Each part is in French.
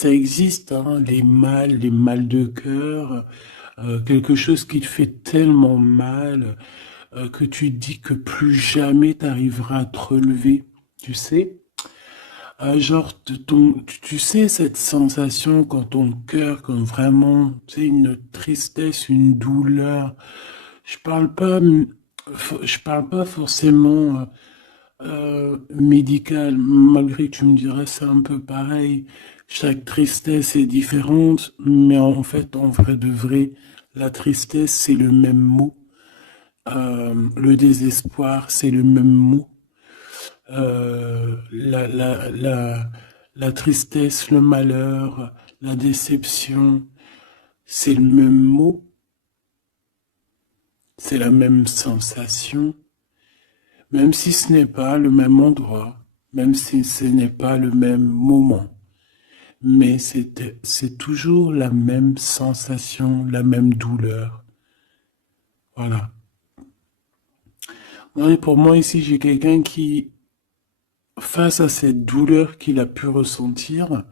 Ça existe, hein, les mal de cœur, quelque chose qui te fait tellement mal que tu te dis que plus jamais tu arriveras à te relever, tu sais? Genre, tu sais, cette sensation quand ton cœur, comme vraiment, tu sais, une tristesse, une douleur. Je parle pas, je parle pas forcément médical, malgré que tu me dirais c'est un peu pareil. Chaque tristesse est différente, mais en fait, en vrai de vrai, la tristesse, c'est le même mot. Le désespoir, c'est le même mot. La tristesse, le malheur, la déception, c'est le même mot, c'est la même sensation, même si ce n'est pas le même endroit, même si ce n'est pas le même moment. Mais c'est toujours la même sensation, la même douleur. Voilà. Non, et pour moi, ici, j'ai quelqu'un qui, face à cette douleur qu'il a pu ressentir,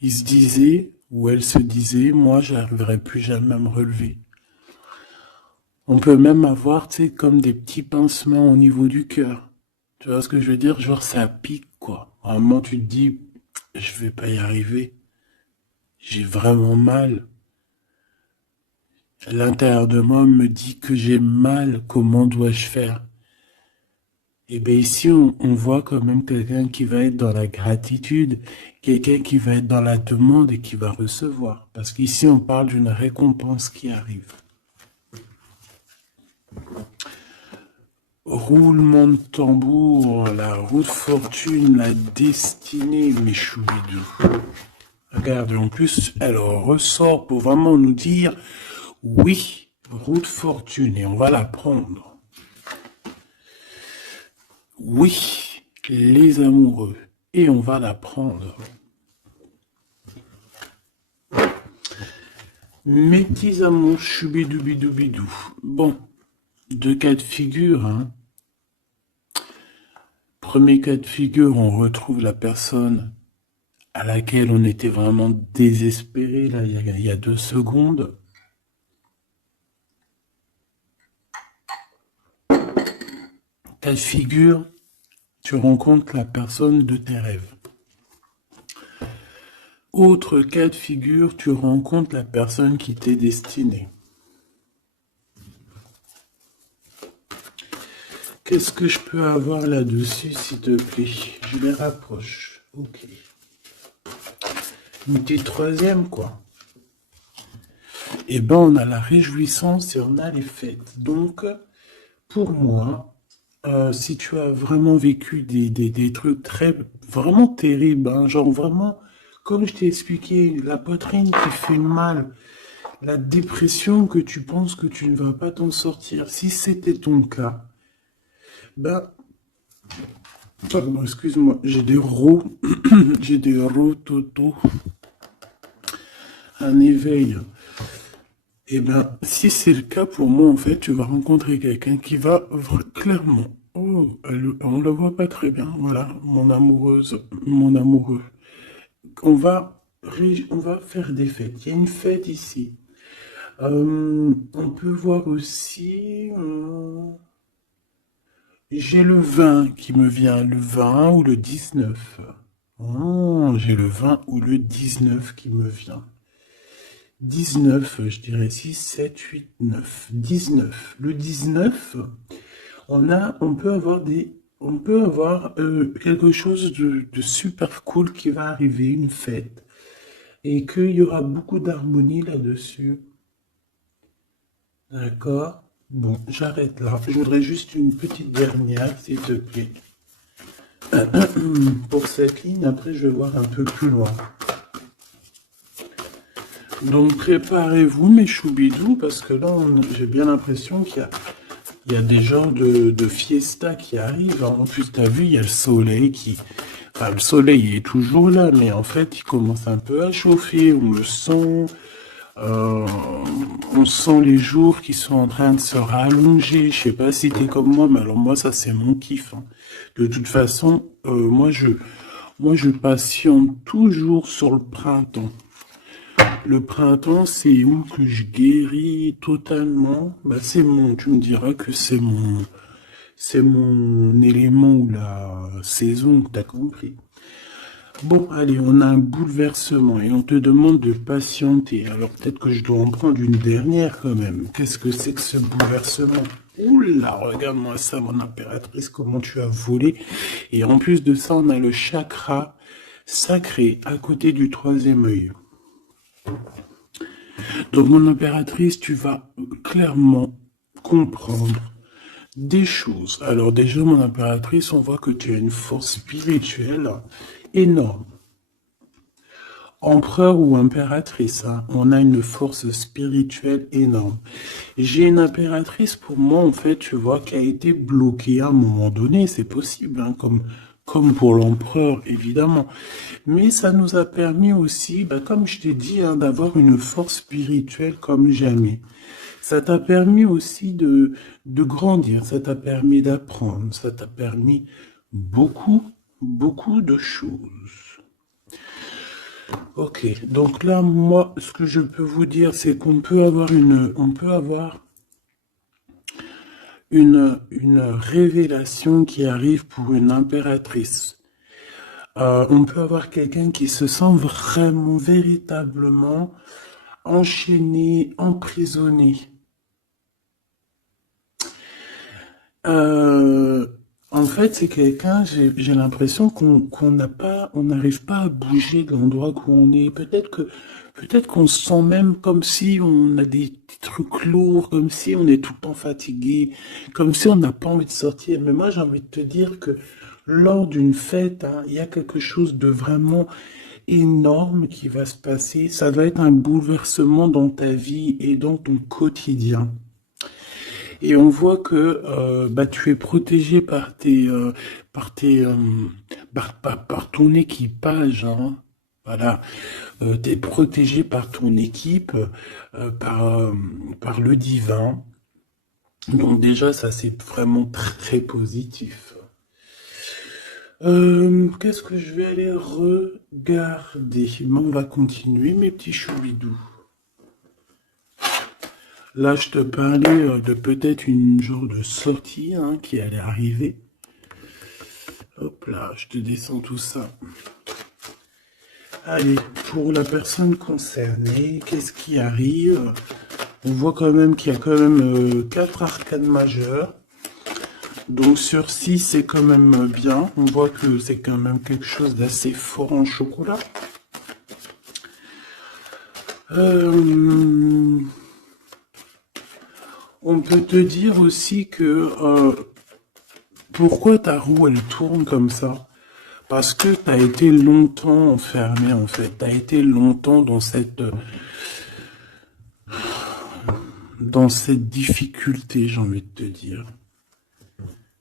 il se disait, ou elle se disait, moi, j'arriverai plus jamais à me relever. On peut même avoir, tu sais, comme des petits pincements au niveau du cœur. Tu vois ce que je veux dire? Genre, ça pique, quoi. À un moment, tu te dis, je vais pas y arriver. J'ai vraiment mal. L'intérieur de moi me dit que j'ai mal. Comment dois-je faire? Et bien ici, on voit quand même quelqu'un qui va être dans la gratitude, quelqu'un qui va être dans la demande et qui va recevoir. Parce qu'ici, on parle d'une récompense qui arrive. Roulement de tambour, la roue de fortune, la destinée, mes choubidous. Regarde, en plus, elle ressort pour vraiment nous dire, oui, roue de fortune, et on va la prendre. Oui, les amoureux, et on va la prendre. Mes petits amours, choubidoubidou. Bon, deux cas de figure, hein. Premier cas de figure, on retrouve la personne à laquelle on était vraiment désespéré, là, il y a 2 secondes. Cas de figure, tu rencontres la personne de tes rêves. Autre cas de figure, tu rencontres la personne qui t'est destinée. Qu'est-ce que je peux avoir là-dessus, s'il te plaît? Je les rapproche. Ok. Une petite troisième, quoi. Eh ben, on a la réjouissance et on a les fêtes. Donc, pour moi, si tu as vraiment vécu des trucs vraiment terribles, hein, genre vraiment, comme je t'ai expliqué, la poitrine qui fait mal, la dépression que tu penses que tu ne vas pas t'en sortir, si c'était ton cas, ben, pardon, excuse-moi, j'ai des j'ai des rototos, un éveil. Eh bien, si c'est le cas pour moi, en fait, tu vas rencontrer quelqu'un qui va clairement. Oh, on la voit pas très bien. Voilà, mon amoureuse, mon amoureux. On va faire des fêtes. Il y a une fête ici. On peut voir aussi. J'ai le 20 qui me vient, le 20 ou le 19. Oh, j'ai le 20 ou le 19 qui me vient. 19, je dirais 6, 7, 8, 9. 19. Le 19, on peut avoir quelque chose de super cool qui va arriver, une fête, et qu'il y aura beaucoup d'harmonie là-dessus. D'accord? Bon, j'arrête là. Je voudrais juste une petite dernière, s'il te plaît. Pour cette ligne, après, je vais voir un peu plus loin. Donc, préparez-vous, mes choubidous, parce que là, j'ai bien l'impression il y a des genres de fiesta qui arrivent. En plus, t'as vu, il y a le soleil qui... Enfin, le soleil est toujours là, mais en fait, il commence un peu à chauffer. On le sent. On sent les jours qui sont en train de se rallonger. Je sais pas si t'es comme moi, mais alors moi, ça, c'est mon kiff, hein. De toute façon, Moi, je patiente toujours sur le printemps. Le printemps, c'est où que je guéris totalement. Bah, tu me diras que c'est mon élément ou la saison, t'as compris. Bon, allez, on a un bouleversement et on te demande de patienter. Alors peut-être que je dois en prendre une dernière quand même. Qu'est-ce que c'est que ce bouleversement? Oula, regarde-moi ça, mon impératrice, comment tu as volé. Et en plus de ça, on a le chakra sacré à côté du troisième œil. Donc, mon impératrice, tu vas clairement comprendre des choses. Alors déjà, mon impératrice, on voit que tu as une force spirituelle énorme. Empereur ou impératrice, hein, on a une force spirituelle énorme. J'ai une impératrice pour moi, en fait, tu vois, qui a été bloquée à un moment donné, c'est possible, hein, comme pour l'empereur, évidemment. Mais ça nous a permis aussi, bah, comme je t'ai dit, hein, d'avoir une force spirituelle comme jamais. Ça t'a permis aussi de grandir, ça t'a permis d'apprendre, ça t'a permis beaucoup, beaucoup de choses. Ok, donc là, moi, ce que je peux vous dire, c'est qu'on peut avoir une révélation qui arrive pour une impératrice. On peut avoir quelqu'un qui se sent vraiment, véritablement enchaîné, emprisonné. Euh, En fait, c'est quelqu'un, j'ai l'impression qu'on n'a pas, on n'arrive pas à bouger de l'endroit où on est. Peut-être qu'on se sent même comme si on a des petits trucs lourds, comme si on est tout le temps fatigué, comme si on n'a pas envie de sortir. Mais moi, j'ai envie de te dire que lors d'une fête, hein, il y a quelque chose de vraiment énorme qui va se passer. Ça va être un bouleversement dans ta vie et dans ton quotidien. Et on voit que bah, tu es protégé par par ton équipage, hein. Voilà, tu es protégé par ton équipe, par le divin. Donc déjà, ça c'est vraiment très positif. Qu'est-ce que je vais aller regarder? Bon, on va continuer, mes petits choubidous. Là, je te parlais de peut-être une genre de sortie, hein, qui allait arriver. Hop là, je te descends tout ça. Allez, pour la personne concernée, qu'est-ce qui arrive? On voit quand même qu'il y a quand même 4 arcanes majeures. Donc sur 6, c'est quand même bien. On voit que c'est quand même quelque chose d'assez fort en chocolat. On peut te dire aussi que pourquoi ta roue elle tourne comme ça? Parce que tu as été longtemps enfermé en fait. Tu as été longtemps dans cette difficulté, j'ai envie de te dire.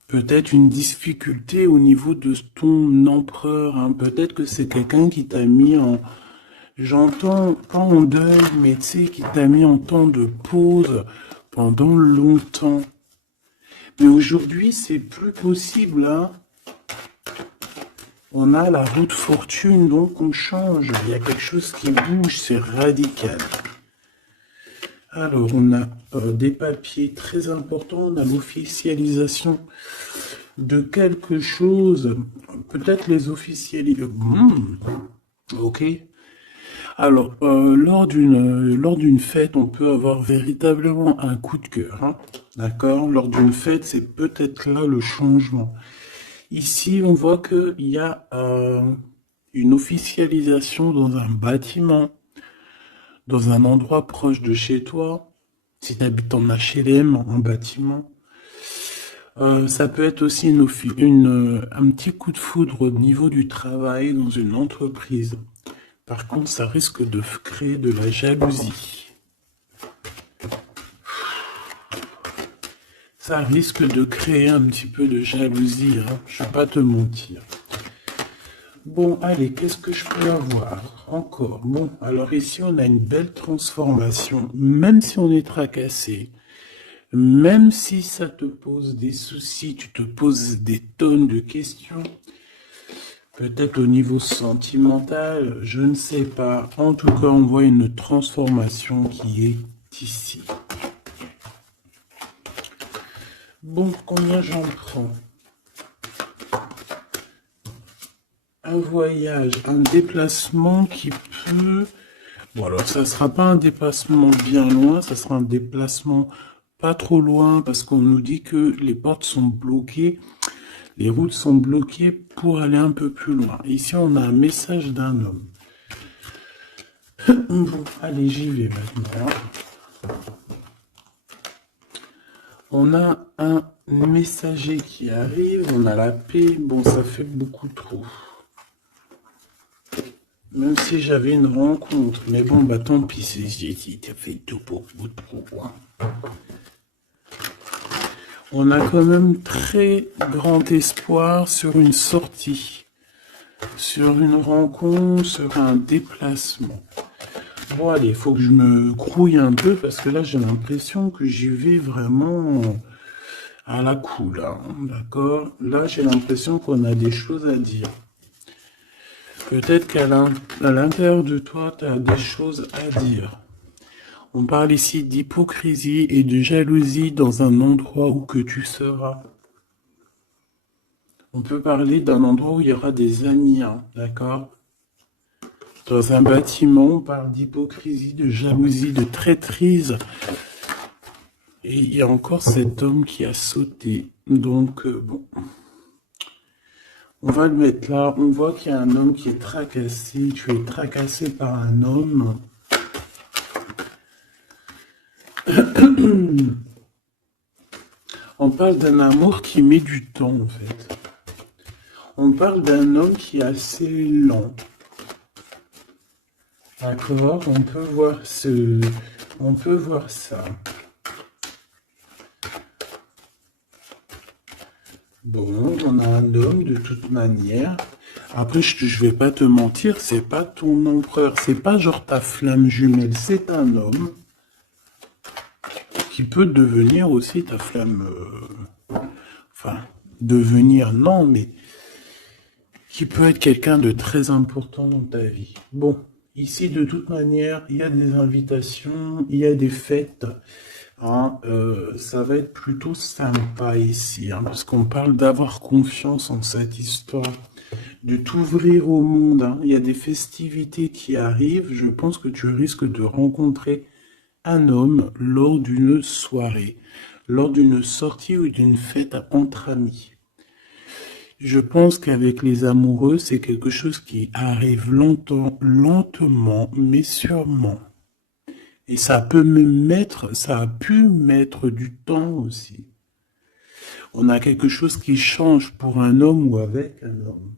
Peut-être une difficulté au niveau de ton empereur, hein. Peut-être que c'est quelqu'un qui t'a mis en, j'entends pas en deuil, mais tu sais, qui t'a mis en temps de pause pendant longtemps. Mais aujourd'hui, c'est plus possible, hein. On a la roue de fortune, donc on change. Il y a quelque chose qui bouge, c'est radical. Alors, on a des papiers très importants. On a l'officialisation de quelque chose. Peut-être les officialiser. Ok. Alors, lors d'une fête, on peut avoir véritablement un coup de cœur, hein. D'accord? Lors d'une fête, c'est peut-être là le changement. Ici, on voit qu'il y a une officialisation dans un bâtiment, dans un endroit proche de chez toi. Si tu habites en HLM, en bâtiment. Ça peut être aussi un petit coup de foudre au niveau du travail dans une entreprise. Par contre, ça risque de créer de la jalousie. Ça risque de créer un petit peu de jalousie, hein. Je ne vais pas te mentir. Bon, allez, qu'est-ce que je peux avoir encore? Bon, alors ici, on a une belle transformation. Même si on est tracassé, même si ça te pose des soucis, tu te poses des tonnes de questions, Peut-être au niveau sentimental, je ne sais pas. En tout cas, on voit une transformation qui est ici. Bon, combien j'en prends? Un voyage, un déplacement qui peut... Bon, alors ça sera pas un déplacement bien loin, ça sera un déplacement pas trop loin parce qu'on nous dit que les portes sont bloquées, les routes sont bloquées pour aller un peu plus loin. Ici, on a un message d'un homme. Bon, allez, j'y vais maintenant. On a un messager qui arrive, on a la paix. Bon, ça fait beaucoup trop. Même si j'avais une rencontre. Mais bon, bah tant pis, t'as fait tout pour vous trop. On a quand même très grand espoir sur une sortie. Sur une rencontre, sur un déplacement. Bon, allez, il faut que je me grouille un peu parce que là, j'ai l'impression que j'y vais vraiment à la cool, hein, d'accord? Là, j'ai l'impression qu'on a des choses à dire. Peut-être qu'à l'intérieur de toi, tu as des choses à dire. On parle ici d'hypocrisie et de jalousie dans un endroit où que tu seras. On peut parler d'un endroit où il y aura des amis, hein, d'accord? Dans un bâtiment, on parle d'hypocrisie, de jalousie, de traîtrise. Et il y a encore cet homme qui a sauté. Donc, bon. On va le mettre là. On voit qu'il y a un homme qui est tracassé. Tu es tracassé par un homme. On parle d'un amour qui met du temps, en fait. On parle d'un homme qui est assez lent. D'accord? On peut voir ça. Bon, on a un homme de toute manière. Après, je vais pas te mentir, c'est pas ton empereur, c'est pas genre ta flamme jumelle, c'est un homme qui peut devenir aussi ta flamme. Enfin, devenir, non, mais qui peut être quelqu'un de très important dans ta vie. Bon, ici, de toute manière, il y a des invitations, il y a des fêtes. Hein, ça va être plutôt sympa ici, hein, parce qu'on parle d'avoir confiance en cette histoire, de t'ouvrir au monde. Hein. Il y a des festivités qui arrivent. Je pense que tu risques de rencontrer un homme lors d'une soirée, lors d'une sortie ou d'une fête entre amis. Je pense qu'avec les amoureux, c'est quelque chose qui arrive lentement, mais sûrement. Et ça a pu mettre du temps aussi. On a quelque chose qui change pour un homme ou avec un homme.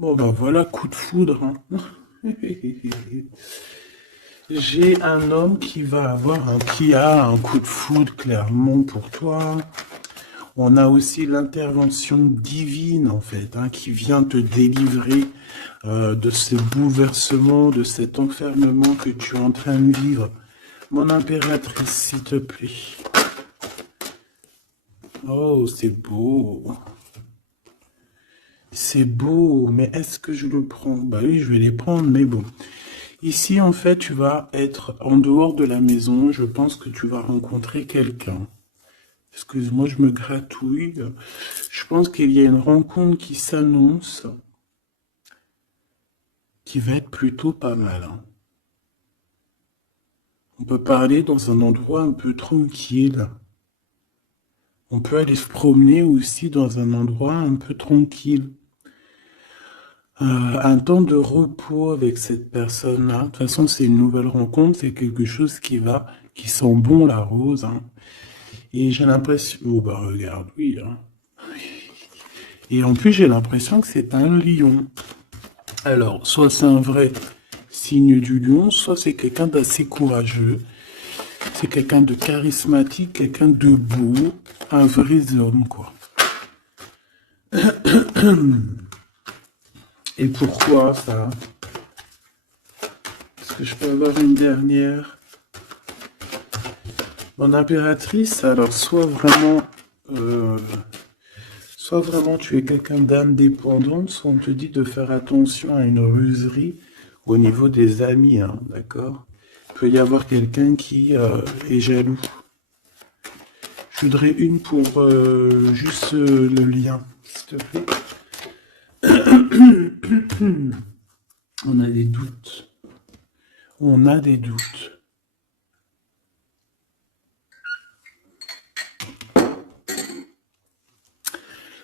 Bon ben voilà, coup de foudre. Hein. J'ai un homme qui a un coup de foudre clairement pour toi. On a aussi l'intervention divine, en fait, hein, qui vient te délivrer de ce bouleversement, de cet enfermement que tu es en train de vivre. Mon impératrice, s'il te plaît. Oh, c'est beau. C'est beau, mais est-ce que je le prends? Bah oui, je vais les prendre, mais bon. Ici, en fait, tu vas être en dehors de la maison. Je pense que tu vas rencontrer quelqu'un. Excuse-moi, je me gratouille. Je pense qu'il y a une rencontre qui s'annonce, qui va être plutôt pas mal. Hein. On peut parler dans un endroit un peu tranquille. On peut aller se promener aussi dans un endroit un peu tranquille. Un temps de repos avec cette personne-là. De toute façon, c'est une nouvelle rencontre, c'est quelque chose qui sent bon la rose. Hein. Et j'ai l'impression... Oh bah regarde, oui. Hein. Et en plus, j'ai l'impression que c'est un lion. Alors, soit c'est un vrai signe du lion, soit c'est quelqu'un d'assez courageux. C'est quelqu'un de charismatique, quelqu'un de beau, un vrai homme, quoi. Et pourquoi ça? Est-ce que je peux avoir une dernière? Mon impératrice, alors soit vraiment euh, soit vraiment tu es quelqu'un d'indépendant, soit on te dit de faire attention à une ruserie au niveau des amis, hein, d'accord? Il peut y avoir quelqu'un qui est jaloux. Je voudrais une pour juste le lien, s'il te plaît. On a des doutes. On a des doutes.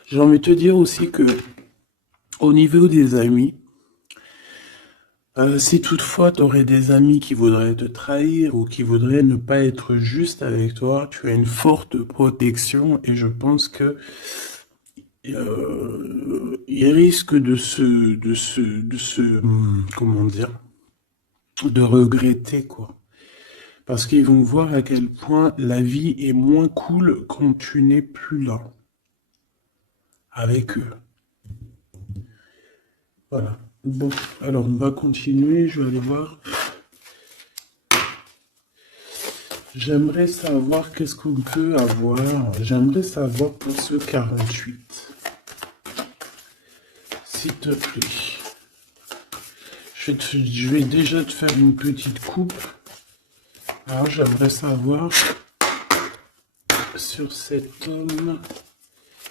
J'ai envie de te dire aussi que au niveau des amis, si toutefois tu aurais des amis qui voudraient te trahir ou qui voudraient ne pas être juste avec toi, tu as une forte protection et je pense que ils risquent comment dire, de regretter quoi. Parce qu'ils vont voir à quel point la vie est moins cool quand tu n'es plus là avec eux. Voilà. Bon, alors on va continuer, je vais aller voir. J'aimerais savoir qu'est-ce qu'on peut avoir. J'aimerais savoir pour ce 48. S'il te plaît. Je vais déjà te faire une petite coupe. Alors j'aimerais savoir sur cet homme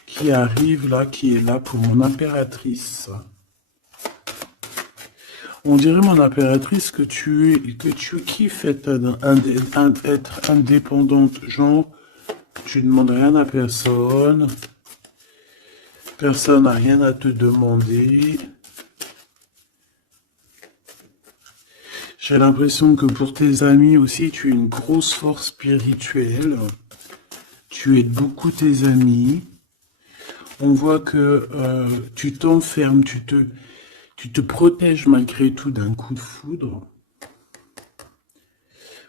qui arrive là, qui est là pour mon impératrice. On dirait, mon impératrice, que tu kiffes être indépendante. Genre, tu ne demandes rien à personne. Personne n'a rien à te demander. J'ai l'impression que pour tes amis aussi, tu es une grosse force spirituelle. Tu aides beaucoup tes amis. On voit que tu t'enfermes, tu te protèges malgré tout d'un coup de foudre.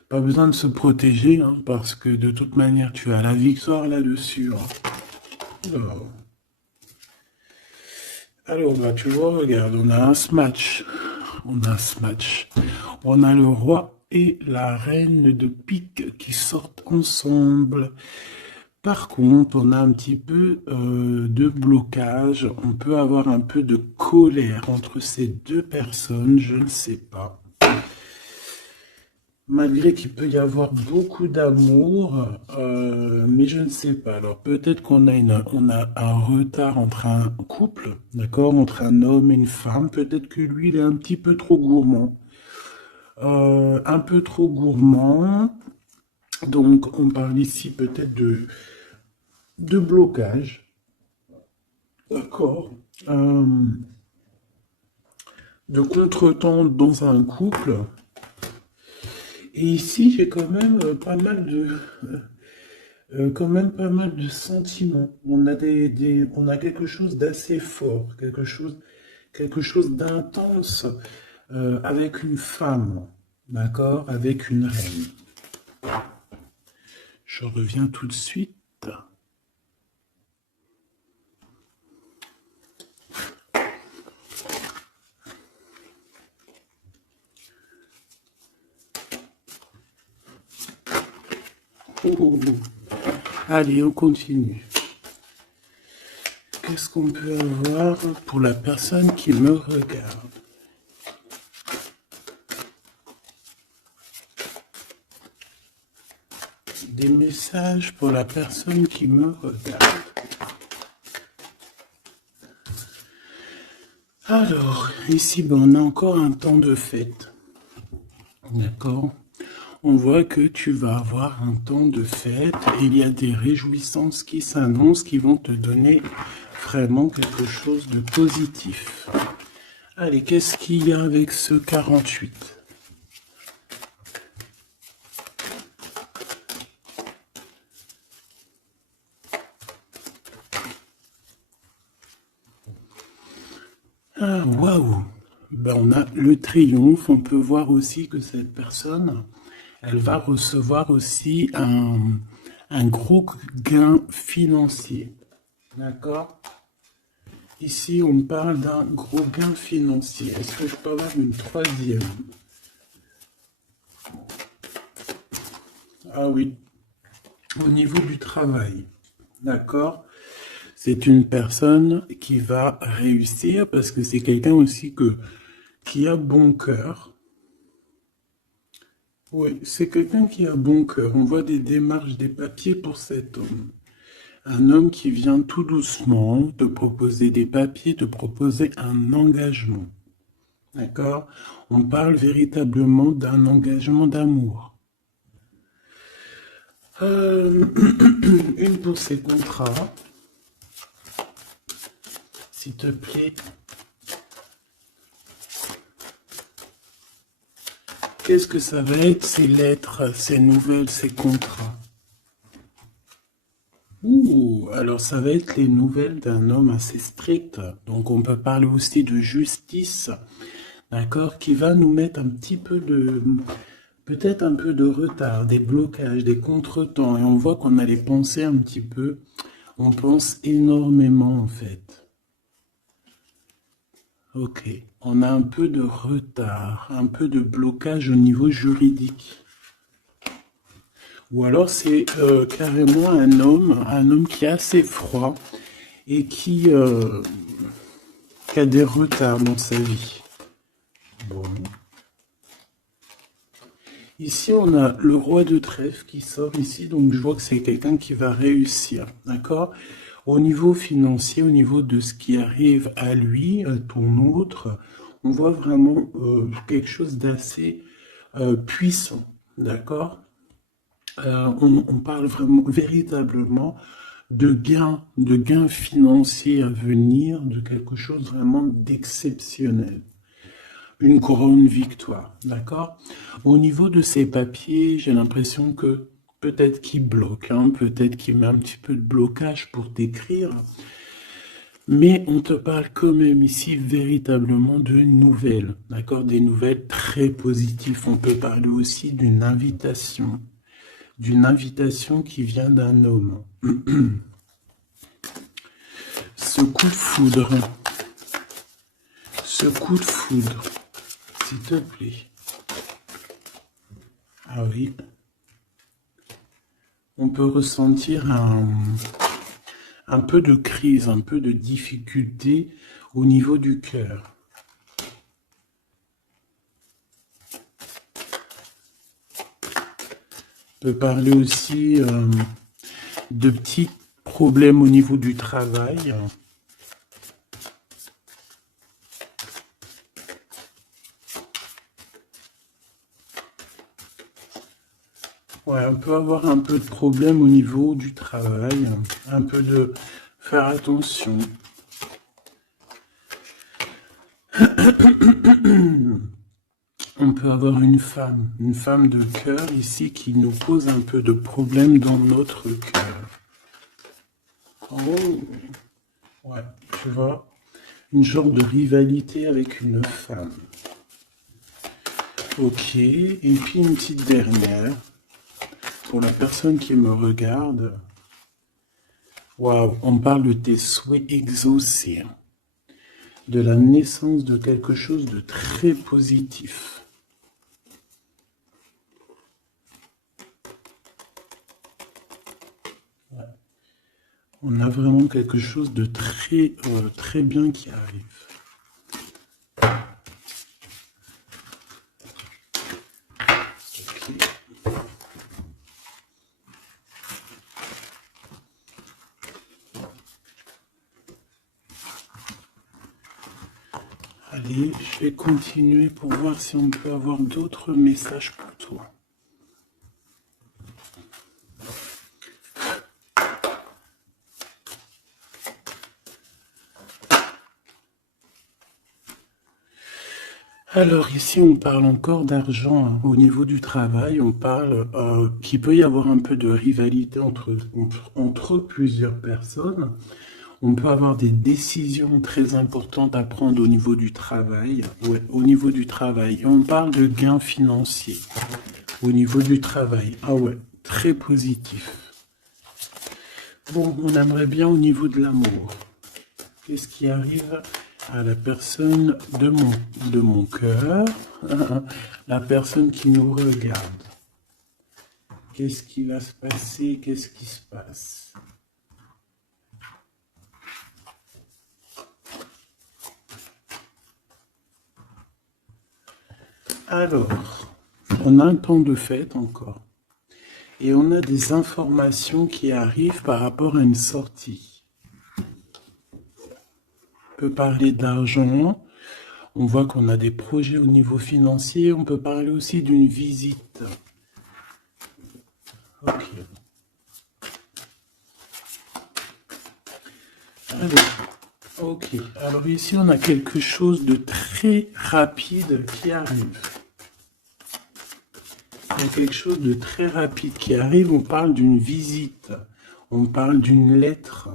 Pas besoin de se protéger, hein, parce que de toute manière, tu as la victoire là-dessus. Hein. Alors, bah, tu vois, regarde, on a un smash. On a un smash. On a le roi et la reine de pique qui sortent ensemble. Par contre, on a un petit peu de blocage. On peut avoir un peu de colère entre ces deux personnes, je ne sais pas. Malgré qu'il peut y avoir beaucoup d'amour, mais je ne sais pas. Alors peut-être qu'on a un retard entre un couple, d'accord, entre un homme et une femme. Peut-être que lui, il est un petit peu trop gourmand. Un peu trop gourmand. Donc on parle ici peut-être de blocage. D'accord. De contretemps dans un couple. Et ici, j'ai quand même pas mal de sentiments. On a on a quelque chose d'assez fort, quelque chose d'intense avec une femme, d'accord, avec une reine. Je reviens tout de suite. Oh. Allez, on continue. Qu'est-ce qu'on peut avoir pour la personne qui me regarde? Des messages pour la personne qui me regarde. Alors, ici, ben, on a encore un temps de fête. D'accord? On voit que tu vas avoir un temps de fête et il y a des réjouissances qui s'annoncent qui vont te donner vraiment quelque chose de positif. Allez, qu'est-ce qu'il y a avec ce 48? Ah, waouh! Ben, on a le triomphe. On peut voir aussi que cette personne, elle va recevoir aussi un gros gain financier. D'accord? Ici, on parle d'un gros gain financier. Est-ce que je peux avoir une troisième? Ah oui, au niveau du travail. D'accord? C'est une personne qui va réussir parce que c'est quelqu'un aussi qui a bon cœur. Oui, c'est quelqu'un qui a bon cœur. On voit des démarches, des papiers pour cet homme. Un homme qui vient tout doucement te proposer des papiers, te proposer un engagement. D'accord? On parle véritablement d'un engagement d'amour. Une pour ces contrats, s'il te plaît. Qu'est-ce que ça va être, ces lettres, ces nouvelles, ces contrats? Ouh, alors ça va être les nouvelles d'un homme assez strict. Donc on peut parler aussi de justice, d'accord, qui va nous mettre un petit peu de, peut-être un peu de retard, des blocages, des contretemps. Et on voit qu'on a les pensées un petit peu. On pense énormément en fait. Ok, on a un peu de retard, un peu de blocage au niveau juridique. Ou alors c'est carrément un homme qui est assez froid et qui a des retards dans sa vie. Bon. Ici, on a le roi de trèfle qui sort ici, donc je vois que c'est quelqu'un qui va réussir, d'accord? Au niveau financier, au niveau de ce qui arrive à lui, à ton autre, on voit vraiment quelque chose d'assez puissant, d'accord? On parle vraiment, véritablement de gains financiers à venir, de quelque chose vraiment d'exceptionnel. Une grande victoire, d'accord? Au niveau de ces papiers, j'ai l'impression que peut-être qu'il bloque, hein, peut-être qu'il met un petit peu de blocage pour t'écrire, mais on te parle quand même ici véritablement de nouvelles, d'accord? Des nouvelles très positives. On peut parler aussi d'une invitation qui vient d'un homme. Ce coup de foudre, ce coup de foudre, s'il te plaît. Ah oui. On peut ressentir un peu de crise, un peu de difficulté au niveau du cœur. On peut parler aussi de petits problèmes au niveau du travail. Ouais, on peut avoir un peu de problème au niveau du travail, un peu de faire attention. On peut avoir une femme de cœur ici qui nous pose un peu de problème dans notre cœur. Oh, ouais, tu vois, une genre de rivalité avec une femme. Ok, et puis une petite dernière, pour la personne qui me regarde. Waouh, on parle de tes souhaits exaucés, de la naissance de quelque chose de très positif. On a vraiment quelque chose de très, très bien qui arrive. Okay. Allez, je vais continuer pour voir si on peut avoir d'autres messages pour toi. Alors ici, on parle encore d'argent, hein. Au niveau du travail, on parle qu'il peut y avoir un peu de rivalité entre plusieurs personnes. On peut avoir des décisions très importantes à prendre au niveau du travail. Ouais, au niveau du travail. Et on parle de gains financiers au niveau du travail. Ah ouais, très positif. Bon, on aimerait bien au niveau de l'amour. Qu'est-ce qui arrive à la personne de mon cœur, la personne qui nous regarde? Qu'est-ce qui va se passer? Qu'est-ce qui se passe? Alors, on a un temps de fête encore. Et on a des informations qui arrivent par rapport à une sortie. On peut parler d'argent. On voit qu'on a des projets au niveau financier. On peut parler aussi d'une visite. Ok. Ok. Alors ici, on a quelque chose de très rapide qui arrive. Il y a quelque chose de très rapide qui arrive. On parle d'une visite. On parle d'une lettre.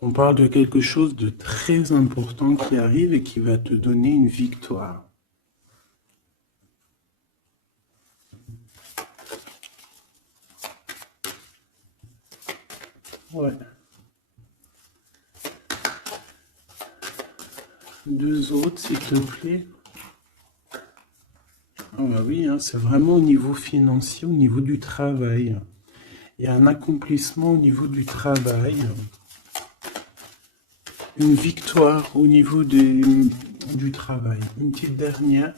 On parle de quelque chose de très important qui arrive et qui va te donner une victoire. Ouais. Deux autres, s'il te plaît. Ah bah oui, hein, c'est vraiment au niveau financier, au niveau du travail. Il y a un accomplissement au niveau du travail. Une victoire au niveau du travail. Une petite dernière.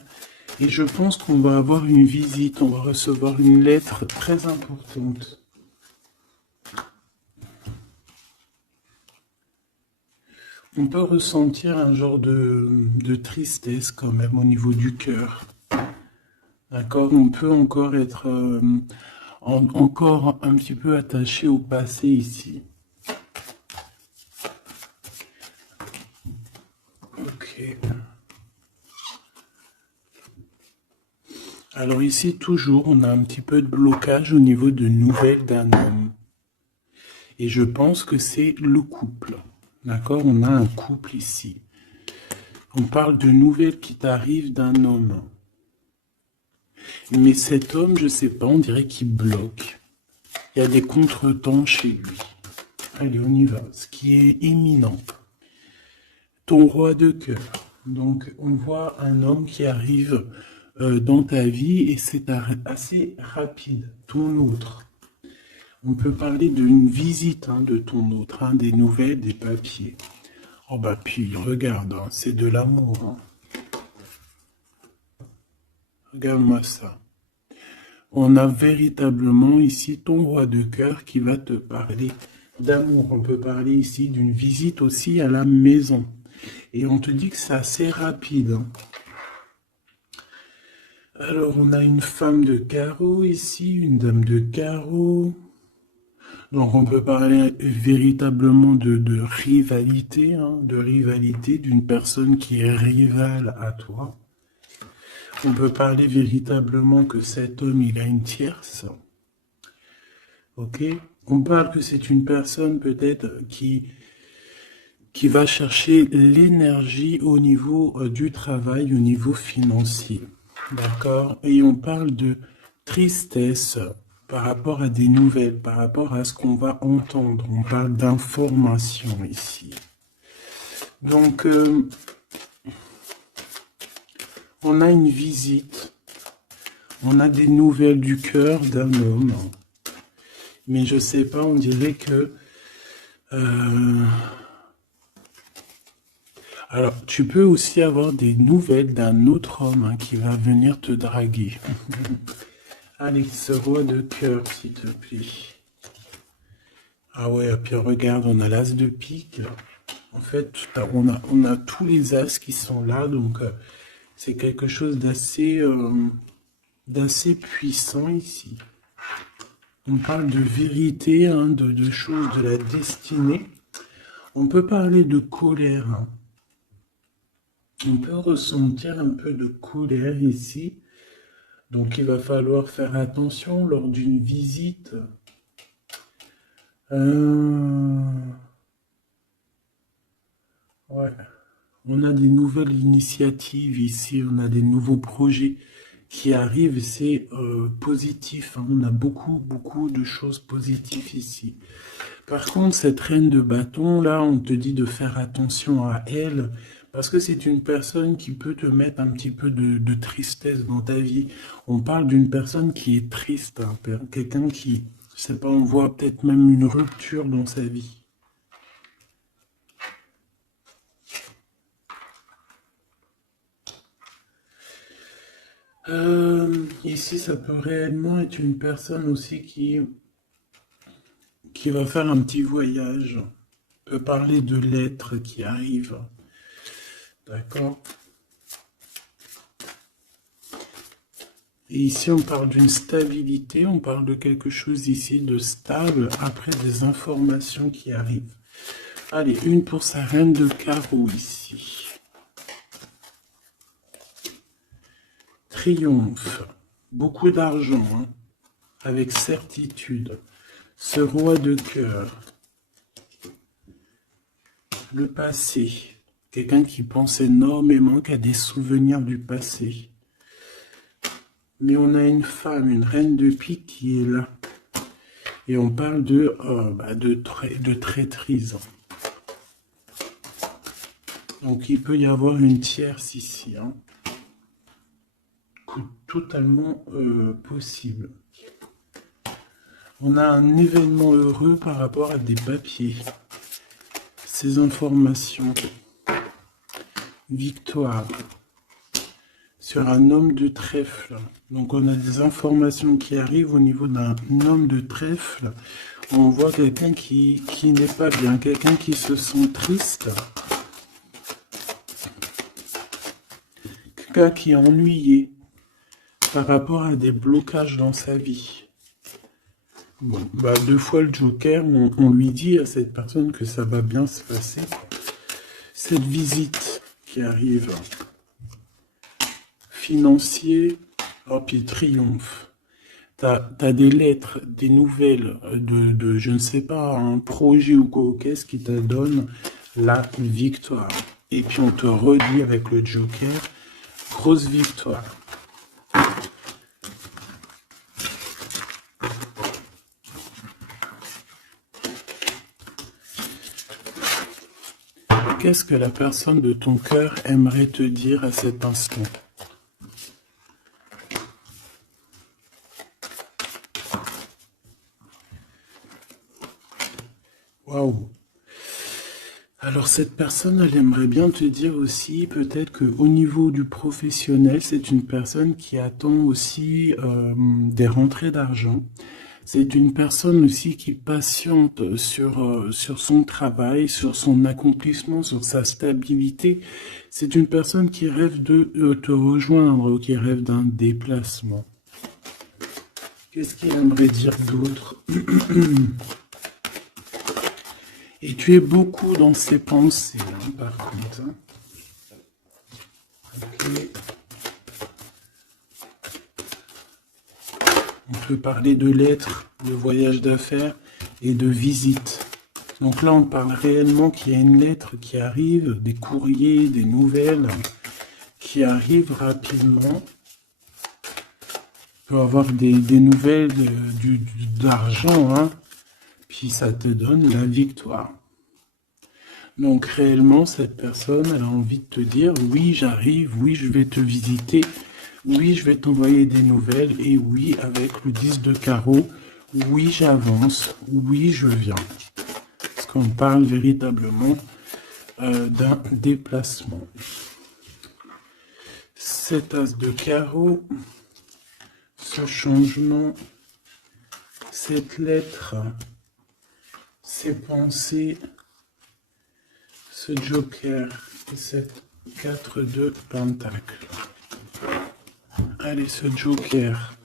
Et je pense qu'on va avoir une visite, on va recevoir une lettre très importante. On peut ressentir un genre de tristesse quand même au niveau du cœur. D'accord? On peut encore être encore un petit peu attaché au passé ici. Ok. Alors ici, toujours, on a un petit peu de blocage au niveau de nouvelles d'un homme. Et je pense que c'est le couple. D'accord? On a un couple ici. On parle de nouvelles qui t'arrivent d'un homme. Mais cet homme, je sais pas, on dirait qu'il bloque. Il y a des contretemps chez lui. Allez, on y va. Ce qui est imminent. Ton roi de cœur. Donc, on voit un homme qui arrive dans ta vie et c'est assez rapide. Ton autre. On peut parler d'une visite de ton autre, des nouvelles, des papiers. Oh bah puis, regarde, c'est de l'amour. Regarde-moi ça. On a véritablement ici ton roi de cœur qui va te parler d'amour. On peut parler ici d'une visite aussi à la maison. Et on te dit que c'est assez rapide. Alors, on a une femme de carreau ici, une dame de carreau. Donc, on peut parler véritablement de rivalité, de rivalité d'une personne qui est rivale à toi. On peut parler véritablement que cet homme, il a une tierce. Ok? On parle que c'est une personne peut-être qui va chercher l'énergie au niveau du travail, au niveau financier. D'accord? Et on parle de tristesse par rapport à des nouvelles, par rapport à ce qu'on va entendre. On parle d'information ici. Donc, on a une visite. On a des nouvelles du cœur d'un homme. Mais je sais pas, on dirait que... Alors, tu peux aussi avoir des nouvelles d'un autre homme qui va venir te draguer. Allez, ce roi de cœur, s'il te plaît. Ah ouais, puis regarde, on a l'as de pique. En fait, on a tous les as qui sont là, donc c'est quelque chose d'assez puissant ici. On parle de vérité, de choses de la destinée. On peut parler de colère. On peut ressentir un peu de colère ici. Donc il va falloir faire attention lors d'une visite. Ouais. On a des nouvelles initiatives ici, on a des nouveaux projets qui arrivent, c'est positif. On a beaucoup de choses positives ici. Par contre, cette reine de bâton, là, on te dit de faire attention à elle, parce que c'est une personne qui peut te mettre un petit peu de tristesse dans ta vie. On parle d'une personne qui est triste, quelqu'un qui, je sais pas, on voit peut-être même une rupture dans sa vie. Ici, ça peut réellement être une personne aussi qui va faire un petit voyage. On peut parler de lettres qui arrivent. D'accord? Et ici, on parle d'une stabilité, on parle de quelque chose ici de stable après des informations qui arrivent. Allez, une pour sa reine de carreau ici. Triomphe. Beaucoup d'argent, hein, avec certitude. Ce roi de cœur. Le passé. Quelqu'un qui pense énormément, qui a des souvenirs du passé. Mais on a une femme, une reine de pique qui est là. Et on parle de traîtrise. Donc il peut y avoir une tierce ici. Hein. Totalement possible. On a un événement heureux par rapport à des papiers. Ces informations. Victoire. Sur un homme de trèfle. Donc on a des informations qui arrivent au niveau d'un homme de trèfle. On voit quelqu'un qui n'est pas bien, quelqu'un qui se sent triste. Quelqu'un qui est ennuyé par rapport à des blocages dans sa vie. Bon, bah, 2 fois le Joker, on lui dit à cette personne que ça va bien se passer. Cette visite qui arrive. Financier, oh, puis triomphe. T'as des lettres, des nouvelles de je ne sais pas, un projet ou quoi, qu'est-ce qui te donne la victoire. Et puis on te redit avec le Joker, grosse victoire. Qu'est-ce que la personne de ton cœur aimerait te dire à cet instant? Waouh! Alors cette personne, elle aimerait bien te dire aussi, peut-être qu'au niveau du professionnel, c'est une personne qui attend aussi des rentrées d'argent. C'est une personne aussi qui patiente sur son travail, sur son accomplissement, sur sa stabilité. C'est une personne qui rêve de te rejoindre, qui rêve d'un déplacement. Qu'est-ce qu'il aimerait dire d'autre? Et tu es beaucoup dans ses pensées, hein, par contre. Hein. Okay. On peut parler de lettres, de voyage d'affaires et de visites. Donc là, on parle réellement qu'il y a une lettre qui arrive, des courriers, des nouvelles qui arrivent rapidement. Tu peux avoir des nouvelles d'argent, hein, puis ça te donne la victoire. Donc réellement, cette personne, elle a envie de te dire, oui, j'arrive, oui, je vais te visiter, oui, je vais t'envoyer des nouvelles, et oui, avec le 10 de carreau, oui, j'avance, oui, je viens. Parce qu'on parle véritablement d'un déplacement. Cet as de carreau, ce changement, cette lettre, ces pensées, ce joker et cette 4 de pentacle. Allez, ce joker.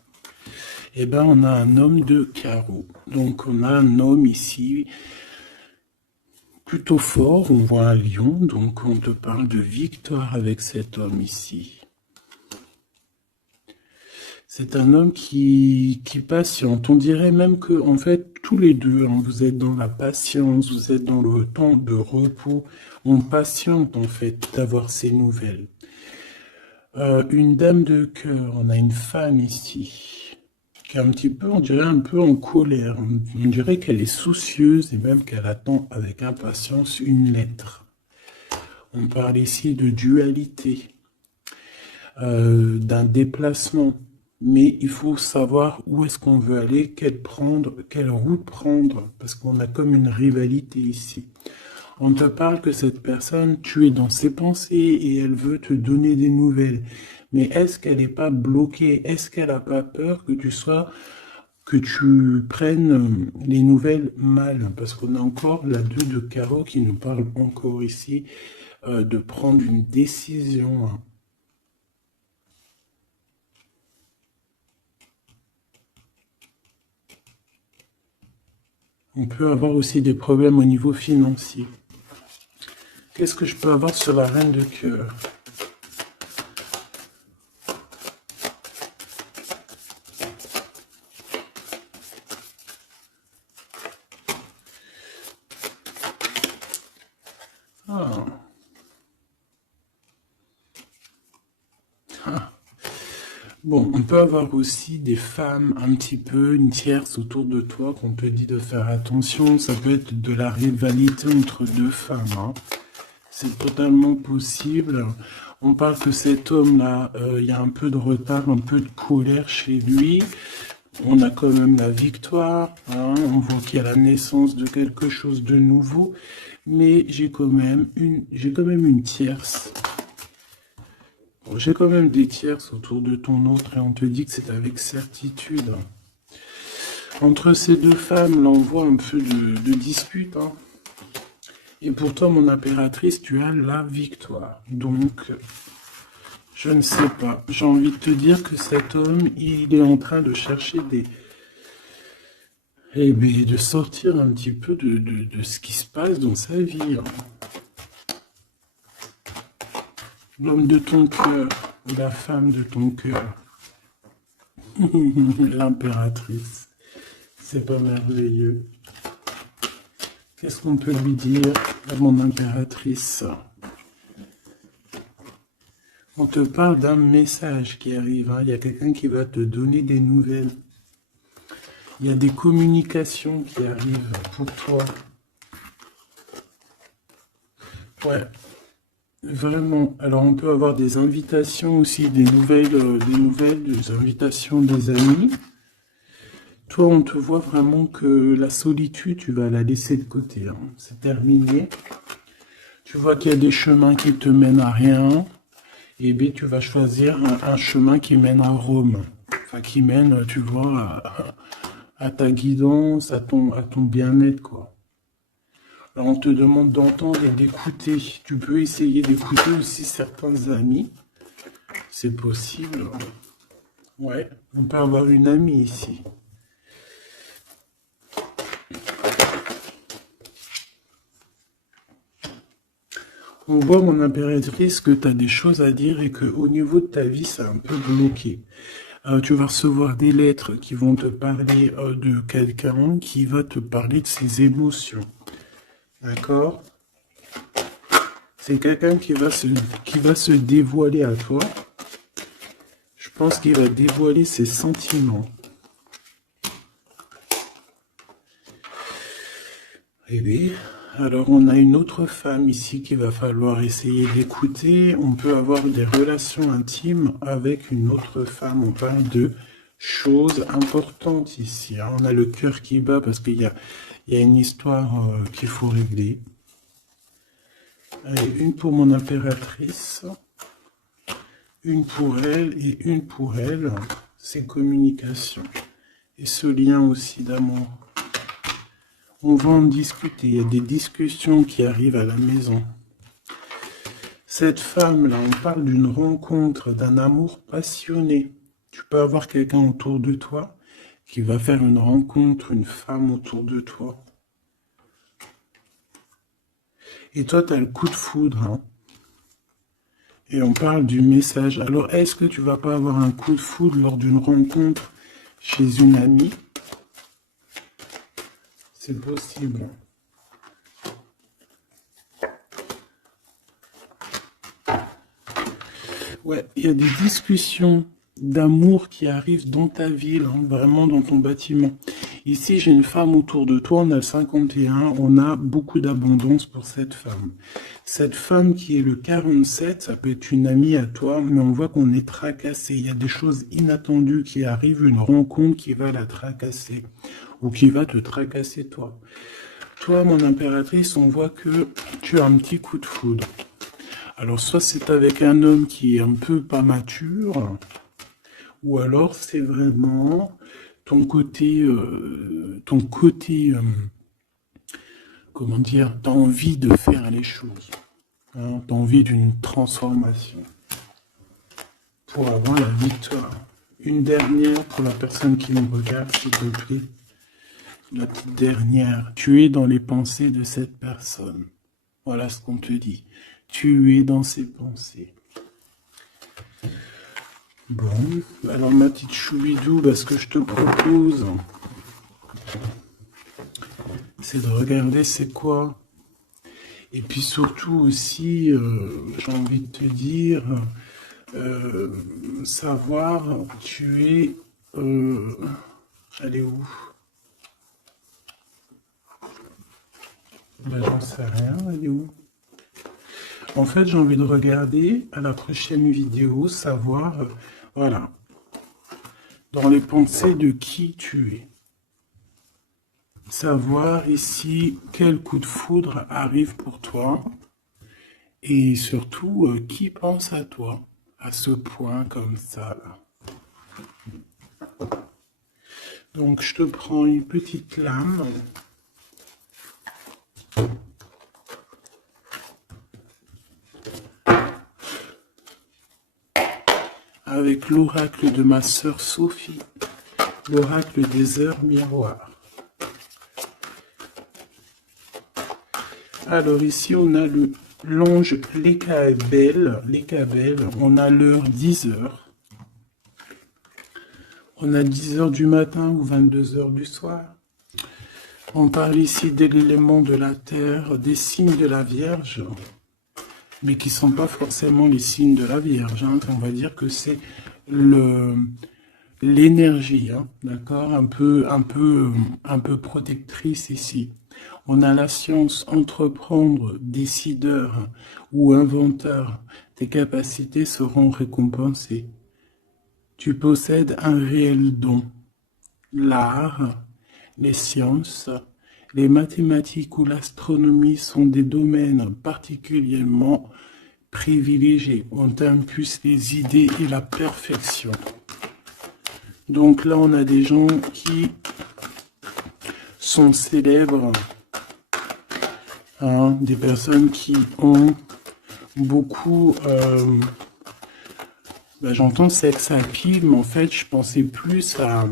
Eh ben, on a un homme de carreau. Donc, on a un homme ici plutôt fort. On voit un lion. Donc, on te parle de victoire avec cet homme ici. C'est un homme qui patiente. On dirait même que, en fait, tous les deux, hein, vous êtes dans la patience, vous êtes dans le temps de repos. On patiente, en fait, d'avoir ces nouvelles. Une dame de cœur, on a une femme ici, qui est un petit peu, on dirait un peu en colère. On dirait qu'elle est soucieuse et même qu'elle attend avec impatience une lettre. On parle ici de dualité, d'un déplacement. Mais il faut savoir où est-ce qu'on veut aller, quelle route prendre, parce qu'on a comme une rivalité ici. On te parle que cette personne, tu es dans ses pensées et elle veut te donner des nouvelles. Mais est-ce qu'elle n'est pas bloquée? Est-ce qu'elle n'a pas peur que tu prennes les nouvelles mal? Parce qu'on a encore la 2 de carreau qui nous parle encore ici de prendre une décision, hein. On peut avoir aussi des problèmes au niveau financier. Qu'est-ce que je peux avoir sur la reine de cœur? Ah. Ah. Bon, on peut avoir aussi des femmes un petit peu, une tierce autour de toi qu'on te dit de faire attention. Ça peut être de la rivalité entre deux femmes, hein. C'est totalement possible. On parle que cet homme-là, il y a un peu de retard, un peu de colère chez lui. On a quand même la victoire, hein. On voit qu'il y a la naissance de quelque chose de nouveau. Mais j'ai quand même une tierce. Bon, j'ai quand même des tierces autour de ton autre et on te dit que c'est avec certitude. Entre ces deux femmes, là, on voit un peu de dispute, hein. Et pour toi, mon impératrice, tu as la victoire. Donc, je ne sais pas. J'ai envie de te dire que cet homme, il est en train de chercher de sortir un petit peu de ce qui se passe dans sa vie, hein. L'homme de ton cœur, la femme de ton cœur, l'impératrice. C'est pas merveilleux. Qu'est-ce qu'on peut lui dire à mon impératrice? On te parle d'un message qui arrive, hein. Il y a quelqu'un qui va te donner des nouvelles. Il y a des communications qui arrivent pour toi. Ouais, vraiment. Alors on peut avoir des invitations aussi, des invitations des amis. Toi, on te voit vraiment que la solitude, tu vas la laisser de côté, hein. C'est terminé. Tu vois qu'il y a des chemins qui te mènent à rien. Et bien, tu vas choisir un chemin qui mène à Rome. Enfin, qui mène, tu vois, à ta guidance, à ton bien-être, quoi. Alors, on te demande d'entendre et d'écouter. Tu peux essayer d'écouter aussi certains amis. C'est possible. Ouais, on peut avoir une amie ici. On voit, mon impératrice, que tu as des choses à dire et qu'au niveau de ta vie, c'est un peu bloqué. Tu vas recevoir des lettres qui vont te parler de quelqu'un qui va te parler de ses émotions. D'accord? C'est quelqu'un qui va se dévoiler à toi. Je pense qu'il va dévoiler ses sentiments. Eh bien, alors on a une autre femme ici qu'il va falloir essayer d'écouter. On peut avoir des relations intimes avec une autre femme. On parle de choses importantes ici, hein. On a le cœur qui bat parce qu'il y a une histoire qu'il faut régler. Allez, une pour mon impératrice, une pour elle et une pour elle. C'est communication. Et ce lien aussi d'amour. On va en discuter. Il y a des discussions qui arrivent à la maison. Cette femme-là, on parle d'une rencontre, d'un amour passionné. Tu peux avoir quelqu'un autour de toi qui va faire une rencontre, une femme autour de toi. Et toi, tu as le coup de foudre, hein. Et on parle du message. Alors, est-ce que tu vas pas avoir un coup de foudre lors d'une rencontre chez une amie? C'est possible. Ouais, il y a des discussions d'amour qui arrivent dans ta ville, hein, vraiment dans ton bâtiment. Ici, j'ai une femme autour de toi, on a le 51, on a beaucoup d'abondance pour cette femme. Cette femme qui est le 47, ça peut être une amie à toi, mais on voit qu'on est tracassé. Il y a des choses inattendues qui arrivent, une rencontre qui va la tracasser, ou qui va te tracasser toi. Toi, mon impératrice, on voit que tu as un petit coup de foudre. Alors, soit c'est avec un homme qui est un peu pas mature, ou alors c'est vraiment ton côté, comment dire, t'as envie de faire les choses. Hein, t'as envie d'une transformation pour avoir la victoire. Une dernière pour la personne qui me regarde, s'il te plaît. La petite dernière. Tu es dans les pensées de cette personne. Voilà ce qu'on te dit. Tu es dans ses pensées. Bon, alors ma petite choubidou, ce que je te propose, c'est de regarder c'est quoi. Et puis surtout aussi, j'ai envie de te dire, savoir, tu es... elle est où? J'en sais rien, elle est où? En fait, j'ai envie de regarder à la prochaine vidéo, savoir, voilà, dans les pensées de qui tu es. Savoir ici quel coup de foudre arrive pour toi et surtout qui pense à toi à ce point comme ça là. Donc je te prends une petite lame. Avec l'oracle de ma sœur Sophie, l'oracle des heures miroirs. Alors ici on a l'ange Lécaël, on a l'heure 10h. On a 10h du matin ou 22h du soir. On parle ici de l'élément de la terre, des signes de la Vierge, mais qui ne sont pas forcément les signes de la Vierge. Hein. On va dire que c'est l'énergie, hein, d'accord, un peu protectrice ici. On a la science, entreprendre, décideur ou inventeur. Tes capacités seront récompensées. Tu possèdes un réel don. L'art, les sciences, les mathématiques ou l'astronomie sont des domaines particulièrement privilégiés. On t'impulse les idées et la perfection. Donc là, on a des gens qui sont célèbres, hein, des personnes qui ont beaucoup... j'entends sex appeal, mais en fait, je pensais plus à...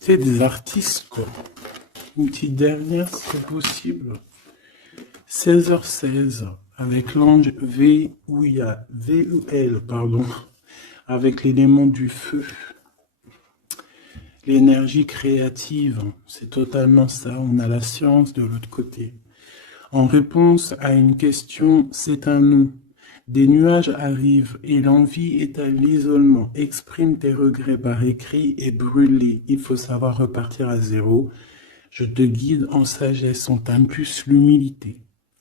c'est des artistes, quoi. Une petite dernière, si c'est possible. 16h16, avec l'ange VUL, pardon, avec l'élément du feu. L'énergie créative, c'est totalement ça. On a la science de l'autre côté. En réponse à une question, c'est un non. Des nuages arrivent et l'envie est à l'isolement. Exprime tes regrets par écrit et brûle-les. Il faut savoir repartir à zéro. Je te guide en sagesse, on t'impulse l'humilité.